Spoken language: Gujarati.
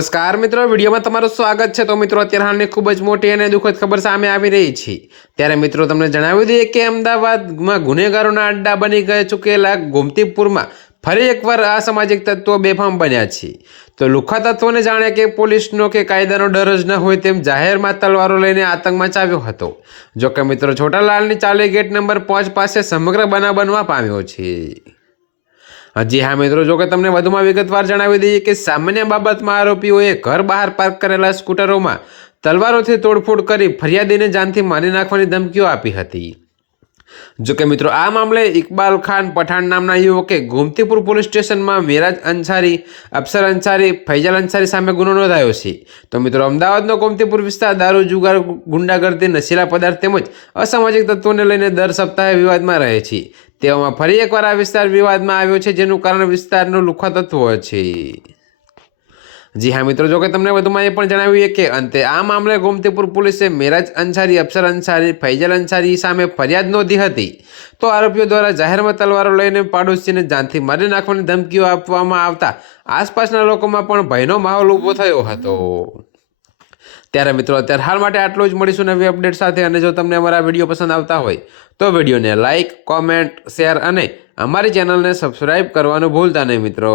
નમસ્કાર મિત્રો, વિડીયોમાં તમારું સ્વાગત છે। તો મિત્રો, અત્યારે હાલની ખૂબ જ મોટી અને દુઃખદ ખબર સામે આવી રહી છે। ત્યારે મિત્રો તમને જણાવી દઈએ કે અમદાવાદમાં ગુનેગારોના અડ્ડા બની ગઈ ચૂકેલા ગોમતીપુરમાં ફરી એકવાર અસામાજિક તત્વો બેફામ બન્યા છે। તો લુખ્ખા તત્વોને જાણે કે પોલીસનો કે કાયદાનો ડર જ ન હોય તેમ જાહેરમાં તલવારો લઈને આતંક મચાવ્યો હતો। જો કે મિત્રો, છોટાલાલની ચાલી ગેટ નંબર 5 પાસે સમગ્ર બનાવ બનવા પામ્યો છે। जी हाँ मित्रों, जो कि तमने વધુમાં વિગતવાર જણાવી દઈએ કે સામાન્ય બાબતમાં આરોપીઓએ ઘર બહાર પાર્ક કરેલા સ્કૂટરોમાં તલવારોથી તોડફોડ કરી ફરિયાદીને જાનથી મારી નાખવાની ધમકીઓ આપી હતી। જો કે મિત્રો, આ મામલે ઇકબાલ ખાન પઠાણ નામના યુવકે ગોમતીપુર પોલીસ સ્ટેશનમાં મિરાજ અંસારી, અફસર અંસારી, ફૈજલ અંસારી સામે ગુનો નોંધાયો છે। તો મિત્રો, અમદાવાદનો ગોમતીપુર વિસ્તાર દારૂ, જુગાર, ગુંડાગર્દી, નશીલા પદાર્થ તેમજ અસામાજિક તત્વોને લઈને દર સપ્તાહે વિવાદમાં રહે છે। તેવામાં ફરી એકવાર આ વિસ્તાર વિવાદમાં આવ્યો છે, જેનું કારણ વિસ્તારનો લુખ્ખા તત્વો છે। જી હા મિત્રો, જો કે તમને વધુમાં એ પણ જણાવીએ કે અંતે આ મામલે ગોમતીપુર પોલીસે મિરાજ અંસારી, અફસર અંસારી, ફૈજલ અંસારી સામે ફરિયાદ નોંધી હતી। તો આરોપીઓ દ્વારા જાહેરમાં તલવારો લઈને પાડોશીને જાનથી મારી નાખવાની ધમકીઓ આપવામાં આવતા આસપાસના લોકોમાં પણ ભયનો માહોલ ઊભો થયો હતો। ત્યારે મિત્રો, અત્યારે હાલ માટે આટલું જ। મળીશું નવી અપડેટ સાથે। અને જો તમને અમારા વિડીયો પસંદ આવતા હોય તો વિડીયોને લાઇક, કોમેન્ટ, શેર અને અમારી ચેનલને સબસ્ક્રાઈબ કરવાનું ભૂલતા નહીં મિત્રો।